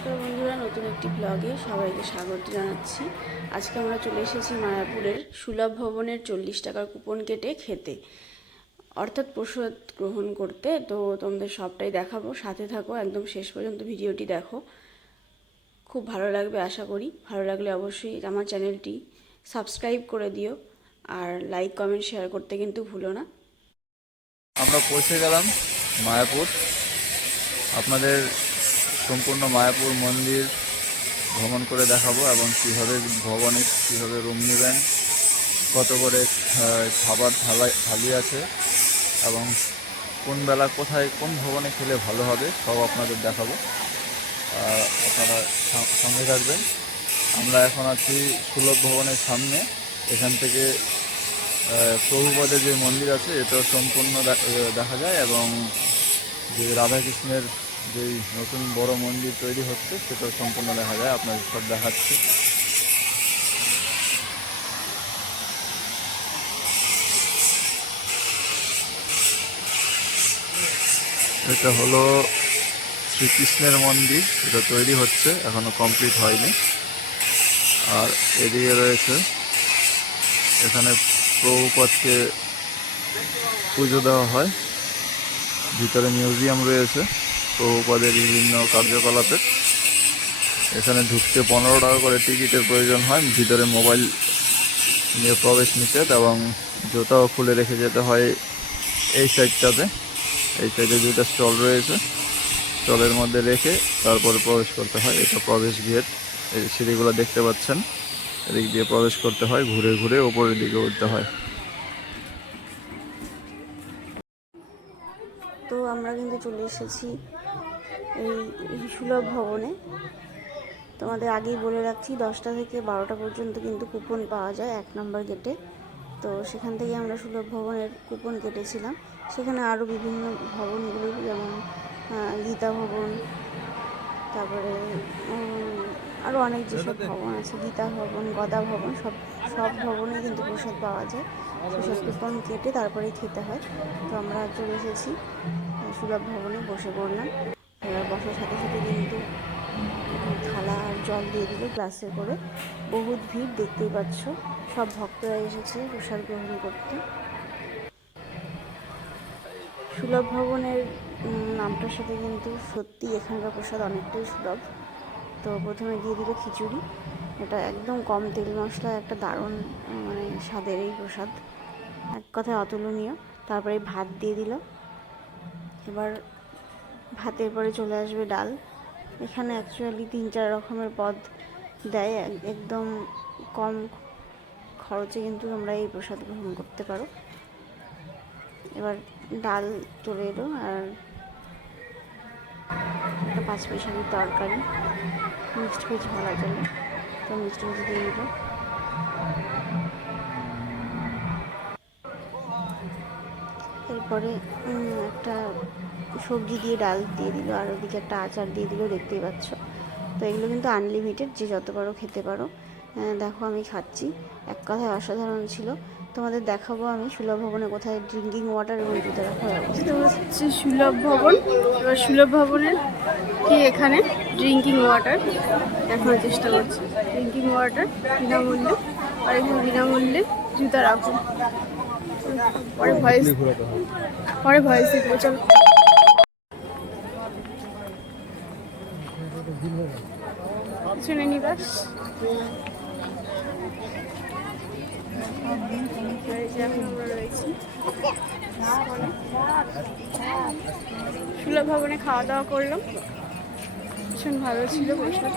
নমস্কার বন্ধুরা, নতুন একটি ব্লগে সবাইকে স্বাগত জানাচ্ছি। আজকে আমরা চলে এসেছি মায়াপুরের সুলভ ভবনের 40 টাকার কুপন কেটে খেতে, অর্থাৎ প্রসাদ গ্রহণ করতে। তো তোমাদের সবটাই দেখাবো, সাথে থাকো, একদম শেষ পর্যন্ত ভিডিওটি দেখো। খুব ভালো লাগবে আশা করি। ভালো লাগলে অবশ্যই আমার চ্যানেলটি সাবস্ক্রাইব করে দিও, আর লাইক কমেন্ট শেয়ার করতে কিন্তু ভুলো না। আমরা পৌঁছে গেলাম মায়াপুর। আপনাদের সম্পূর্ণ মায়াপুর মন্দির ভ্রমণ করে দেখাবো এবং কীভাবে ভবনে কীভাবে রুম নেবেন, কত করে খাবার থালি আছে এবং কোন বেলা কোথায় কোন ভবনে খেলে ভালো হবে সব আপনাদের দেখাবো। আপনারা সঙ্গে থাকবেন। আমরা এখন আছি সুলভ ভবনের সামনে। এখান থেকে প্রভুপদের যে মন্দির আছে এটা সম্পূর্ণ দেখা যায় এবং যে রাধাকৃষ্ণের যে নতুন বড় মন্দির তৈরি হচ্ছে সেটাও সম্পূর্ণ দেখা যায়। আপনাদের সব দেখাচ্ছি। এটা হলো শ্রীকৃষ্ণের মন্দির, এটা তৈরি হচ্ছে, এখনো কমপ্লিট হয়নি। আর এদিকে রয়েছে, এখানে প্রভুপদকে পুজো দেওয়া হয়। ভিতরে মিউজিয়াম রয়েছে প্রভুপদের বিভিন্ন কার্যকলাপের। এখানে ঢুকতে 15 টাকা করে টিকিটের প্রয়োজন হয়। ভিতরে মোবাইল নিয়ে প্রবেশ নিষেধ এবং জুতাও খুলে রেখে যেতে হয় এই সাইডটাতে। এই সাইডে 2টা স্টল রয়েছে, স্টলের মধ্যে রেখে তারপরে প্রবেশ করতে হয়। এটা প্রবেশ গেট। এই সিঁড়িগুলো দেখতে পাচ্ছেন, এদিক দিয়ে প্রবেশ করতে হয়, ঘুরে ঘুরে ওপরের দিকে উঠতে হয়। তো আমরা কিন্তু চলে এসেছি এই সুলভ ভবনে। তোমাদের আগেই বলে রাখছি, 10টা থেকে 12টা পর্যন্ত কিন্তু কুপন পাওয়া যায় 1 নম্বর গেটে। তো সেখান থেকে আমরা সুলভ ভবনের কুপন কেটেছিলাম। সেখানে আরও বিভিন্ন ভবনগুলো, যেমন গীতা ভবন, তারপরে আরও অনেক যেসব ভবন আছে, গীতা ভবন, গদা ভবন, সব ভবনে কিন্তু প্রসাদ পাওয়া যায়। সেসব কুপন কেটে তারপরেই খেতে হয়। তো আমরা চলে এসেছি সুলভ ভবনে, বসে পড়লাম। এবার বসার সাথে সাথে কিন্তু থালা আর জল দিয়ে দিল গ্লাসে করে। বহুত ভিড়, দেখতেই পাচ্ছ, সব ভক্তরা এসেছে প্রসাদ গ্রহণ করতে। সুলভ ভবনের নামটার সাথে কিন্তু সত্যি এখানকার প্রসাদ অনেকটাই সুলভ। তো প্রথমে দিয়ে দিল খিচুড়ি। এটা একদম কম তেল মশলা, একটা দারুণ মানে স্বাদের এই প্রসাদ, এক কথায় অতুলনীয়। তারপরে ভাত দিয়ে দিল। এবার ভাতের পরে চলে আসবে ডাল। এখানে অ্যাকচুয়ালি 3-4 রকমের পদ দেয়, একদম কম খরচে কিন্তু তোমরা এই প্রসাদ গ্রহণ করতে পারো। এবার ডাল চলে এলো, আর একটা 5 পয়সার তরকারি, মিক্সড ভেজ ভালো চলে, তো মিক্সড ভেজ দিয়ে দিল। এরপরে একটা সবজি দিয়ে ডাল দিয়ে দিল, আর ওদিকে একটা আচার দিয়ে দিল, দেখতেই পাচ্ছ। তো এগুলো কিন্তু আনলিমিটেড, যে যত পারো খেতে পারো। দেখো আমি খাচ্ছি, এক কথায় অসাধারণ ছিল। তোমাদের দেখাবো আমি সুলভ ভবনে কোথায় ড্রিঙ্কিং ওয়াটার এবং জুতো রাখার ব্যবস্থা হচ্ছে। সুলভ ভবন, এবার সুলভ ভবনের কি এখানে ড্রিঙ্কিং ওয়াটার দেখানোর চেষ্টা করছি। ড্রিঙ্কিং ওয়াটার বিনামূল্যে, আর এখানে বিনামূল্যে জুতা রাখুন। পরে ভয়েস দিতে চলো। পিছনে নিবাস, রয়েছি সুলভ ভবনে। খাওয়া দাওয়া করলাম, ভীষণ ভালো ছিল প্রসাদ।